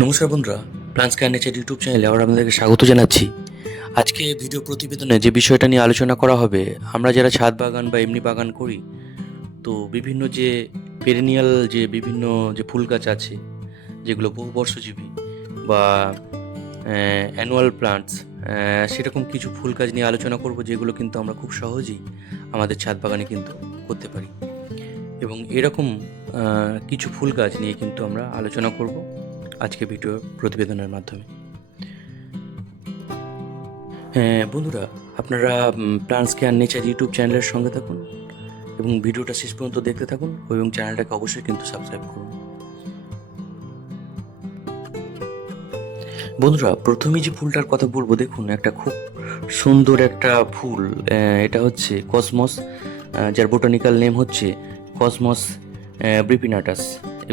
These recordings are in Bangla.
নমস্কার বন্ধুরা, প্লান্টস কেয়ার নেচার ইউটিউব চ্যানেলে আবার আপনাদেরকে স্বাগত জানাচ্ছি। আজকে ভিডিও প্রতিবেদনে যে বিষয়টা নিয়ে আলোচনা করা হবে, আমরা যারা ছাদ বাগান বা এমনি বাগান করি, তো বিভিন্ন যে পেরেনিয়াল যে বিভিন্ন যে ফুল গাছ আছে, যেগুলো বহুবর্ষজীবী বা অ্যানুয়াল প্লান্টস, সেরকম কিছু ফুল গাছ নিয়ে আলোচনা করব, যেগুলো কিন্তু আমরা খুব সহজেই আমাদের ছাদ বাগানে কিন্তু করতে পারি। এবং এরকম কিছু ফুল গাছ নিয়ে কিন্তু আমরা আলোচনা করব আজকে ভিডিও প্রতিবেদনের মাধ্যমে। হ্যাঁ বন্ধুরা, আপনারা প্লান্টস কেয়ার নেচার ইউটিউব চ্যানেলের সঙ্গে থাকুন এবং ভিডিওটা শেষ পর্যন্ত দেখতে থাকুন এবং চ্যানেলটাকে অবশ্যই কিন্তু সাবস্ক্রাইব করুন। বন্ধুরা, প্রথমেই যে ফুলটার কথা বলবো, দেখুন একটা খুব সুন্দর একটা ফুল। এটা হচ্ছে কসমস, যার বোটানিক্যাল নেম হচ্ছে কসমস ব্রিপিনাটাস।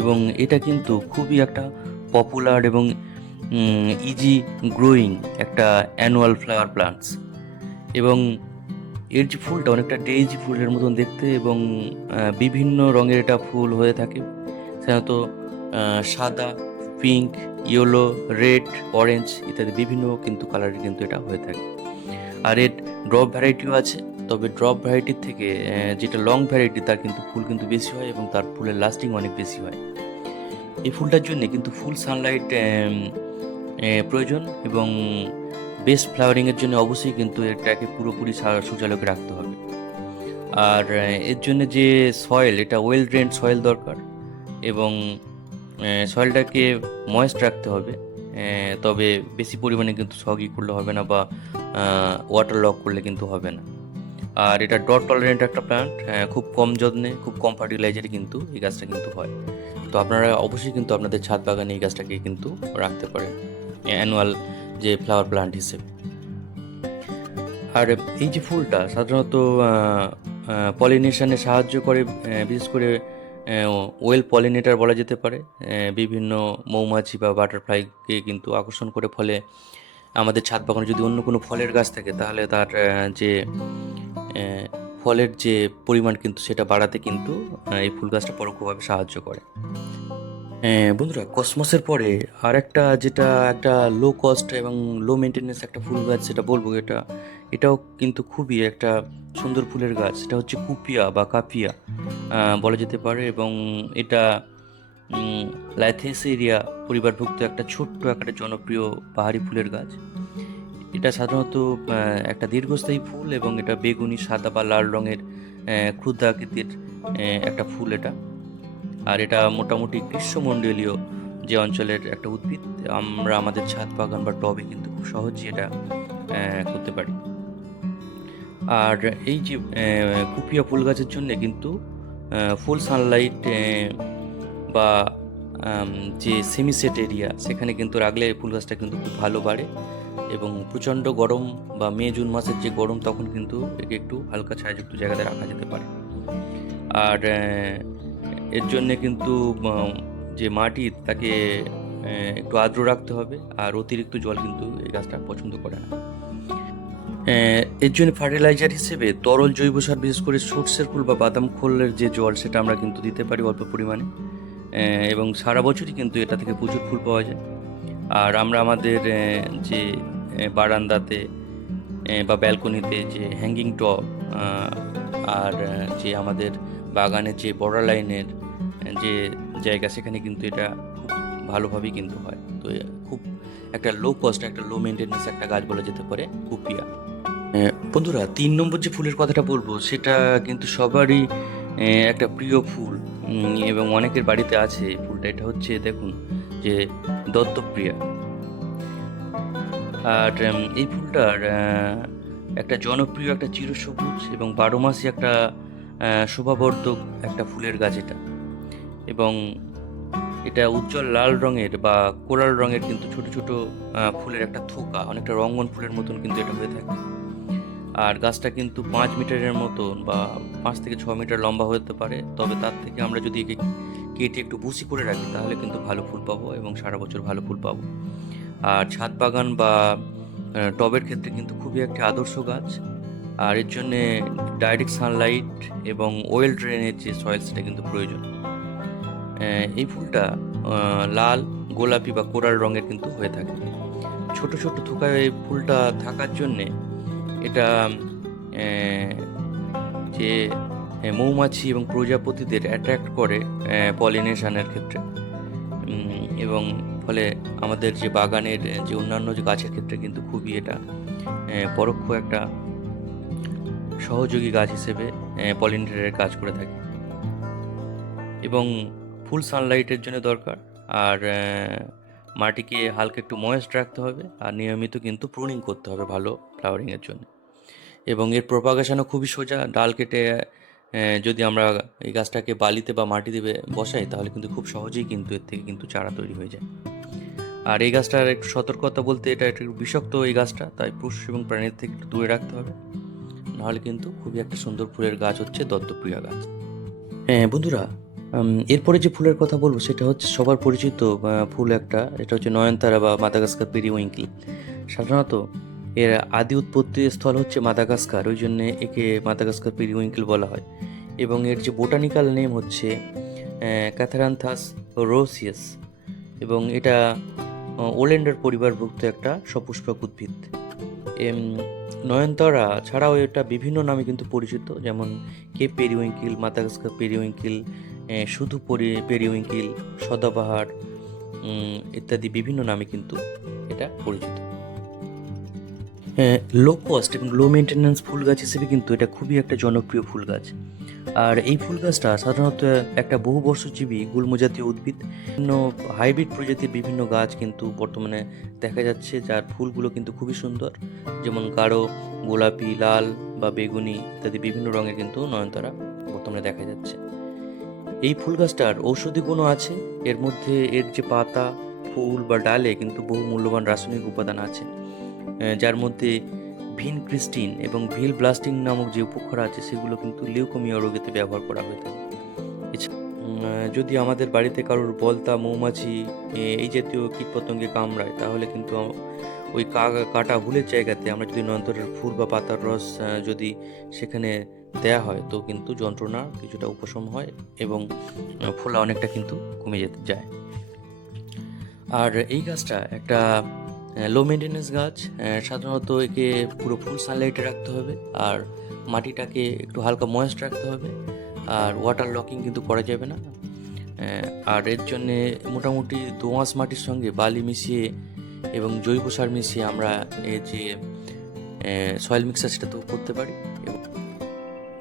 এবং এটা কিন্তু খুবই একটা পপুলার এবং ইজি গ্রোয়িং একটা অ্যানুয়াল ফ্লাওয়ার প্লান্টস। এবং এর যে ফুলটা অনেকটা ডেইজি ফুলের মতন দেখতে, এবং বিভিন্ন রঙের এটা ফুল হয়ে থাকে। সাধারণত সাদা, পিঙ্ক, ইয়েলো, রেড, অরেঞ্জ ইত্যাদি বিভিন্ন কিন্তু কালারের কিন্তু এটা হয়ে থাকে। আর এর ড্রপ ভ্যারাইটিও আছে, তবে ড্রপ ভ্যারাইটির থেকে যেটা লং ভ্যারাইটি তার কিন্তু ফুল কিন্তু বেশি হয় এবং তার ফুলের লাস্টিং অনেক বেশি হয়। এই ফুলটার জন্য কিন্তু ফুল সানলাইট প্রয়োজন, এবং বেস্ট ফ্লাওয়ারিংয়ের জন্য অবশ্যই কিন্তু এটাকে পুরোপুরি সূর্যালোকে রাখতে হবে। আর এর জন্য যে সয়েল, এটা ওয়েল ড্রেন্ড সয়েল দরকার, এবং সয়েলটাকে ময়েস্ট রাখতে হবে। তবে বেশি পরিমাণে কিন্তু সগি করলে হবে না, বা ওয়াটার লক করলে কিন্তু হবে না। আর এটা ডট টলারেন্ট একটা প্ল্যান্ট, খুব কম যত্নে, খুব কম ফার্টিলাইজারে কিন্তু এই গাছটা কিন্তু হয়। তো আপনারা অবশ্যই কিন্তু আপনাদের ছাদ বাগানে এই গাছটাকে কিন্তু রাখতে পারেন অ্যানুয়াল যে ফ্লাওয়ার প্ল্যান্ট হিসেবে। আর এই যে ফুলটা সাধারণত পলিনেশনে সাহায্য করে, বিশেষ করে ওয়েল পলিনেটার বলা যেতে পারে। বিভিন্ন মৌমাছি বা বাটারফ্লাইকে কিন্তু আকর্ষণ করে, ফলে আমাদের ছাদ বাগানে যদি অন্য কোনো ফলের গাছ থাকে, তাহলে তার যে ফলের যে পরিমাণ কিন্তু সেটা বাড়াতে কিন্তু এই ফুল গাছটা পরোক্ষভাবে সাহায্য করে। বন্ধুরা, কসমসের পরে আর একটা, যেটা একটা লো কস্ট এবং লো মেনটেনেন্স একটা ফুল গাছ, সেটা বলবো, এটাও কিন্তু খুবই একটা সুন্দর ফুলের গাছ। সেটা হচ্ছে কুপিয়া বা কাপিয়া বলা যেতে পারে। এবং এটা লাইথেসেরিয়া পরিবারভুক্ত একটা ছোট্ট একটা জনপ্রিয় পাহাড়ি ফুলের গাছ। এটা সাধারণত একটা দীর্ঘস্থায়ী ফুল, এবং এটা বেগুনি, সাদা বা লাল রঙের ক্ষুদ্র আকৃতির একটা ফুল এটা। আর এটা মোটামুটি গ্রীষ্মমণ্ডলীয় যে অঞ্চলের একটা উদ্ভিদ। আমরা আমাদের ছাদ বাগান বা টবে কিন্তু খুব সহজেই এটা করতে পারি। আর এই যে কুপিয়া ফুল গাছের জন্য কিন্তু ফুল সানলাইট বা যে সেমি সেট এরিয়া, সেখানে কিন্তু রাখলে ফুল গাছটা কিন্তু খুব ভালো বাড়ে। এবং প্রচণ্ড গরম বা মে জুন মাসের যে গরম, তখন কিন্তু একে একটু হালকা ছায়াযুক্ত জায়গাতে রাখা যেতে পারে। আর এর জন্যে কিন্তু যে মাটি, তাকে একটু আর্দ্র রাখতে হবে, আর অতিরিক্ত জল কিন্তু এই গাছটা পছন্দ করে না। এর জন্য ফার্টিলাইজার হিসেবে তরল জৈব সার, বিশেষ করে সর্ষের খোল বা বাদাম খোলের যে জল, সেটা আমরা কিন্তু দিতে পারি অল্প পরিমাণে। এবং সারা বছরই কিন্তু এটা থেকে প্রচুর ফুল পাওয়া যায়। আর আমরা আমাদের যে বারান্দাতে বা ব্যালকনিতে যে হ্যাঙ্গিং টব, আর যে আমাদের বাগানের যে বর্ডার লাইনের যে জায়গা, সেখানে কিন্তু এটা খুব ভালোভাবেই কিন্তু হয়। তো খুব একটা লো কস্ট, একটা লো মেনটেন্যান্স একটা গাছ বলা যেতে পারে কুপিয়া। বন্ধুরা, 3 নম্বর যে ফুলের কথাটা বলবো, সেটা কিন্তু সবারই একটা প্রিয় ফুল, এবং অনেকের বাড়িতে আছে এই ফুলটা। এটা হচ্ছে, দেখুন, যে দত্তপ্রিয়া। আর এই ফুলটার একটা জনপ্রিয়, একটা চিরসবুজ এবং 12 মাসই একটা শোভাবর্ধক একটা ফুলের গাছ এটা। এবং এটা উজ্জ্বল লাল রঙের বা কোরাল রঙের কিন্তু ছোট ছোট ফুলের একটা থোকা, অনেকটা রঙ্গন ফুলের মতন কিন্তু এটা হয়ে থাকে। আর গাছটা কিন্তু 5 মিটারের মতন বা 5 থেকে 6 মিটার লম্বা হতে পারে। তবে তার থেকে আমরা যদি একে কেটে একটু বুশি করে রাখি, তাহলে কিন্তু ভালো ফুল পাবো এবং সারা বছর ভালো ফুল পাবো। আর ছাদ বাগান বা টবের ক্ষেত্রে কিন্তু খুবই একটি আদর্শ গাছ। আর এর জন্যে ডাইরেক্ট সানলাইট এবং ওয়েল ড্রেনের যে সয়েল, সেটা কিন্তু প্রয়োজন। এই ফুলটা লাল গোলাপি বা কোরাল রঙের কিন্তু হয়ে থাকে। ছোট ছোট থোকায় এই ফুলটা থাকার জন্যে এটা আহ, যে মৌমাছি এবং প্রজাপতিদের অ্যাট্রাক্ট করে পলিনেশনের ক্ষেত্রে, এবং ফলে আমাদের যে বাগানের যে অন্যান্য যে গাছের ক্ষেত্রে কিন্তু খুবই এটা পরোক্ষ একটা সহযোগী গাছ হিসেবে পলিনেটরের কাজ করে থাকে। এবং ফুল সানলাইটের জন্য দরকার, আর মাটিকে হালকা একটু ময়েস্ট রাখতে হবে, আর নিয়মিত কিন্তু প্রুনিং করতে হবে ভালো ফ্লাওয়ারিংয়ের জন্য। এবং এর প্রপাগেশনও খুবই সোজা। ডাল কেটে যদি আমরা এই গাছটাকে বালিতে বা মাটিতে বসাই তাহলে কিন্তু খুব সহজেই কিন্তু এর থেকে কিন্তু চারা তৈরি হয়ে যায়। আর এই গাছটার একটু সতর্কতা বলতে, এটা একটু বিষাক্ত এই গাছটা, তাই পুরুষ এবং প্রাণীর থেকে একটু দূরে রাখতে হবে, নাহলে কিন্তু খুবই একটা সুন্দর ফুলের গাছ হচ্ছে দত্তপ্রিয়া গাছ। হ্যাঁ বন্ধুরা, এরপরে যে ফুলের কথা বলবো সেটা হচ্ছে সবার পরিচিত ফুল একটা, এটা হচ্ছে নয়নতারা বা মাদাগাস্কার পেরিউইঙ্কেল। সাধারণত এর আদি উৎপত্তি স্থল হচ্ছে মাদাগাস্কার, ওই জন্যে একে মাদাগাস্কার পেরিউইঙ্কেল বলা হয়। এবং এর যে বোটানিক্যাল নেম হচ্ছে ক্যাথারান্থাস রোসিয়াস, এবং এটা ওলেন্ডার পরিবারভুক্ত একটা সপুষ্পক উদ্ভিদ। নয়নতারা ছাড়াও এটা বিভিন্ন নামে কিন্তু পরিচিত, যেমন কেপ পেরিউইঙ্কেল, মাদাগাস্কার পেরিউইঙ্কেল, শুধু পেরিউইঙ্কেল, সদাবাহার ইত্যাদি বিভিন্ন নামে কিন্তু এটা পরিচিত। লো কস্ট এবং লো মেনটেন্যান্স ফুল গাছ হিসেবে কিন্তু এটা খুবই একটা জনপ্রিয় ফুল গাছ। আর এই ফুল গাছটা সাধারণত একটা বহুবর্ষজীবী গুল্ম জাতীয় উদ্ভিদ। বিভিন্ন হাইব্রিড প্রজাতির বিভিন্ন গাছ কিন্তু বর্তমানে দেখা যাচ্ছে, যার ফুলগুলো কিন্তু খুবই সুন্দর, যেমন গাঢ় গোলাপি, লাল বা বেগুনি ইত্যাদি বিভিন্ন রঙের কিন্তু নয়নতারা বর্তমানে দেখা যাচ্ছে। এই ফুল গাছটার ঔষধি গুণও আছে। এর মধ্যে এর যে পাতা, ফুল বা ডালে কিন্তু বহু মূল্যবান রাসায়নিক উপাদান আছে, যার মধ্যে ভিনক্রিস্টিন এবং ভিল ব্লাস্টিং নামক যে উপক্ষরা আছে সেগুলো কিন্তু লিউকোমিয়া রোগেতে ব্যবহার করা হয়ে থাকে। যদি আমাদের বাড়িতে কারোর বলতা, মৌমাছি এই জাতীয় কীটপতঙ্গে কামড়ায়, তাহলে কিন্তু ওই কাটা হুলের জায়গাতে আমরা যদি নয়নতারার ফুল বা পাতার রস যদি সেখানে দেয়া হয় তো কিন্তু যন্ত্রণা কিছুটা উপশম হয় এবং ফোলা অনেকটা কিন্তু কমে যেতে যায়। আর এই গাছটা একটা লো মেনটেন্যান্স গাছ। সাধারণত একে পুরো ফুল সানলাইটে রাখতে হবে, আর মাটিটাকে একটু হালকা ময়েস্ট রাখতে হবে, আর ওয়াটার লকিং কিন্তু করা যাবে না। আর এর জন্যে মোটামুটি দোআঁশ মাটির সঙ্গে বালি মিশিয়ে এবং জৈব সার মিশিয়ে আমরা এর যে সয়েল মিক্সার সেটা তো করতে পারি। এবং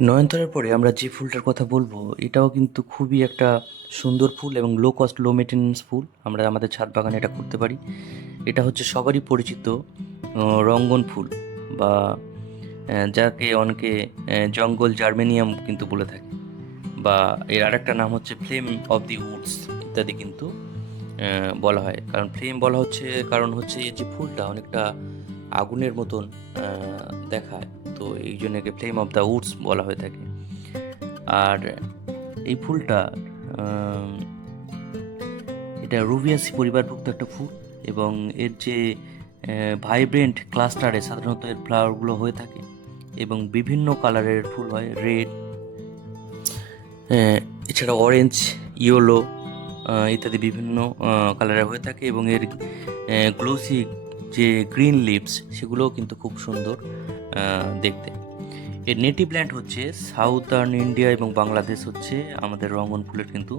নয়নতারার পরে আমরা যে ফুলটার কথা বলবো এটাও কিন্তু খুবই একটা সুন্দর ফুল এবং লো কস্ট লো মেনটেন্যান্স ফুল, আমরা আমাদের ছাদ বাগানে এটা করতে পারি। এটা হচ্ছে সবারই পরিচিত রঙ্গন ফুল, বা যাকে অনেকে জঙ্গল জার্মেনিয়াম কিন্তু বলে থাকে, বা এর আরেকটা নাম হচ্ছে ফ্লেম অফ দি উডস ইত্যাদি কিন্তু বলা হয়। কারণ ফ্লেম বলা হচ্ছে কারণ হচ্ছে এই যে ফুলটা অনেকটা আগুনের মতন দেখায়, তো এই জন্য একে ফ্লেম অফ দ্য উডস বলা হয়ে থাকে। আর এই ফুলটা এটা রুবিয়াসি পরিবারভুক্ত একটা ফুল, এবং এর যে ভাইব্রেন্ট ক্লাস্টারে সাধারণত এর ফ্লাওয়ারগুলো হয়ে থাকে, এবং বিভিন্ন কালারের ফুল হয়, রেড, এছাড়া অরেঞ্জ, ইয়েলো ইত্যাদি বিভিন্ন কালারের হয়ে থাকে। এবং এর গ্লোসি যে গ্রিন লিভস সেগুলোও কিন্তু খুব সুন্দর দেখতে। এর নেটিভ ল্যান্ড হচ্ছে সাউথার্ন ইন্ডিয়া এবং বাংলাদেশ হচ্ছে আমাদের রঙ্গন ফুলের কিন্তু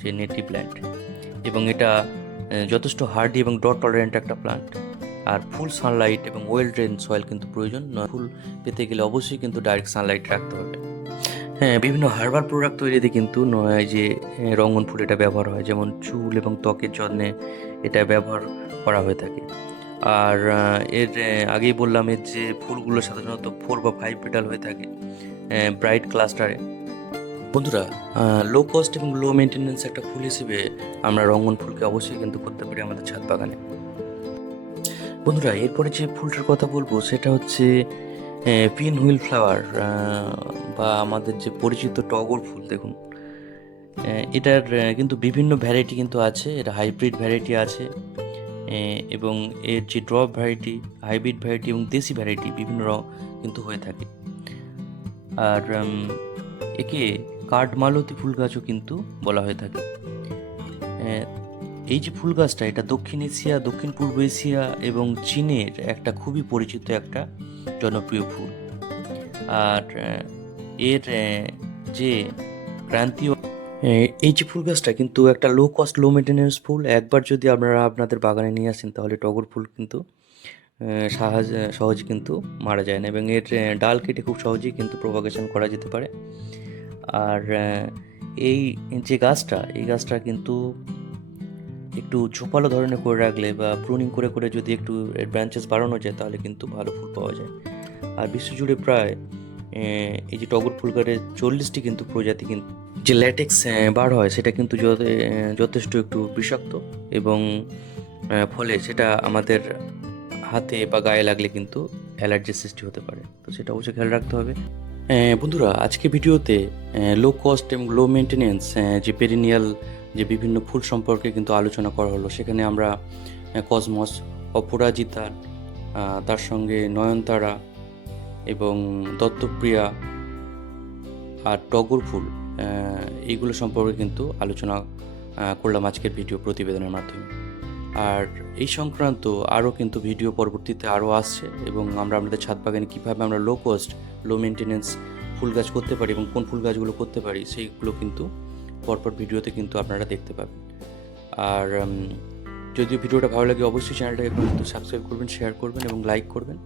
যে নেটিভ ল্যান্ড, এবং এটা যথেষ্ট হার্ডি এবং ডট টলারেন্ট একটা প্লান্ট। আর ফুল সানলাইট এবং ওয়েল ড্রেন সয়েল কিন্তু প্রয়োজন। ফুল পেতে গেলে অবশ্যই কিন্তু ডাইরেক্ট সানলাইট রাখতে হবে। হ্যাঁ, বিভিন্ন হার্বাল প্রোডাক্ট তৈরিতে কিন্তু নয় যে রঙ্গন ফুল এটা ব্যবহার হয়, যেমন চুল এবং ত্বকের যত্নে এটা ব্যবহার করা হয়ে থাকে। আর এর আগেই বললাম এর যে ফুলগুলো সাধারণত 4 বা 5 পেটাল হয়ে থাকে ব্রাইট ক্লাস্টারে। বন্ধুরা, লো কস্ট এবং লো মেনটেন্যান্স একটা ফুল হিসেবে আমরা রঙ্গন ফুলকে অবশ্যই কিন্তু করতে পারি আমাদের ছাদ বাগানে। বন্ধুরা, এরপরে যে ফুলটার কথা বলবো সেটা হচ্ছে পিন হুইল ফ্লাওয়ার, বা আমাদের যে পরিচিত টগর ফুল। দেখুন, এটার কিন্তু বিভিন্ন ভ্যারাইটি কিন্তু আছে, এর হাইব্রিড ভ্যারাইটি আছে, এবং এর যে ড্রপ ভ্যারাইটি, হাইব্রিড ভ্যারাইটি এবং দেশি ভ্যারাইটি বিভিন্ন কিন্তু হয়ে থাকে। আর একে কাঠমালতী ফুল গাছও কিন্তু বলা হয়ে থাকে। এই যে ফুল গাছটা, এটা দক্ষিণ এশিয়া, দক্ষিণ পূর্ব এশিয়া এবং চীনের একটা খুবই পরিচিত একটা জনপ্রিয় ফুল। আর এর যে ক্রান্তীয় এই যে ফুল গাছটা কিন্তু একটা লো কস্ট লো মেনটেন্যান্স ফুল। একবার যদি আপনারা আপনাদের বাগানে নিয়ে আসেন তাহলে টগর ফুল কিন্তু সহজে কিন্তু মারা যায় না, এবং এর ডাল কেটে খুব সহজেই কিন্তু প্রপাগেশন করা যেতে পারে। আর এই যে গাছটা, এই গাছটা কিন্তু একটু ঝোপালো ধরনের করে রাখলে বা প্রুনিং করে করে যদি একটু ব্রাঞ্চেস বাড়ানো যায় তাহলে কিন্তু ভালো ফুল পাওয়া যায়। আর বিশ্বজুড়ে প্রায় এই যে টগর ফুল গাছের 40টি কিন্তু প্রজাতি কিন্তু যে ল্যাটেক্স বার হয় সেটা কিন্তু যথেষ্ট একটু বিষাক্ত, এবং ফলে সেটা আমাদের হাতে বা গায়ে লাগলে কিন্তু অ্যালার্জির সৃষ্টি হতে পারে। তো সেটা অবশ্যই খেয়াল রাখতে হবে। বন্ধুরা, আজকে ভিডিওতে লো কস্ট এবং লো মেনটেনেন্স যে পেরিনিয়াল যে বিভিন্ন ফুল সম্পর্কে কিন্তু আলোচনা করা হলো। সেখানে আমরা কসমস, অপরাজিতা, তার সঙ্গে নয়নতারা এবং দত্তপ্রিয়া আর টগর ফুল, এইগুলো সম্পর্কে কিন্তু আলোচনা করলাম আজকের ভিডিও প্রতিবেদনের মাধ্যমে। আর এই সংক্রান্ত আরও কিন্তু ভিডিও পরবর্তীতে আরও আসছে, এবং আমরা আমাদের ছাদ বাগানে কীভাবে আমরা লো কস্ট লো মেনটেনেন্স ফুল গাছ করতে পারি এবং কোন ফুল গাছগুলো করতে পারি সেইগুলো কিন্তু পরপর ভিডিওতে কিন্তু আপনারা দেখতে পাবেন। আর যদি ভিডিওটা ভালো লাগে অবশ্যই চ্যানেলটাকে কিন্তু সাবস্ক্রাইব করবেন, শেয়ার করবেন এবং লাইক করবেন।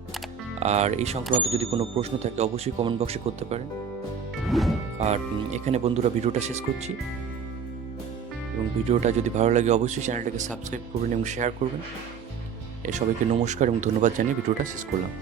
আর এই সংক্রান্ত যদি কোনো প্রশ্ন থাকে অবশ্যই কমেন্ট বক্সে করতে পারেন। আর এখানে বন্ধুরা ভিডিওটা শেষ করছি, এবং ভিডিওটা যদি ভালো লাগে অবশ্যই চ্যানেলটাকে সাবস্ক্রাইব করবেন এবং শেয়ার করবেন। সবাইকে নমস্কার এবং ধন্যবাদ জানিয়ে ভিডিওটা শেষ করলাম।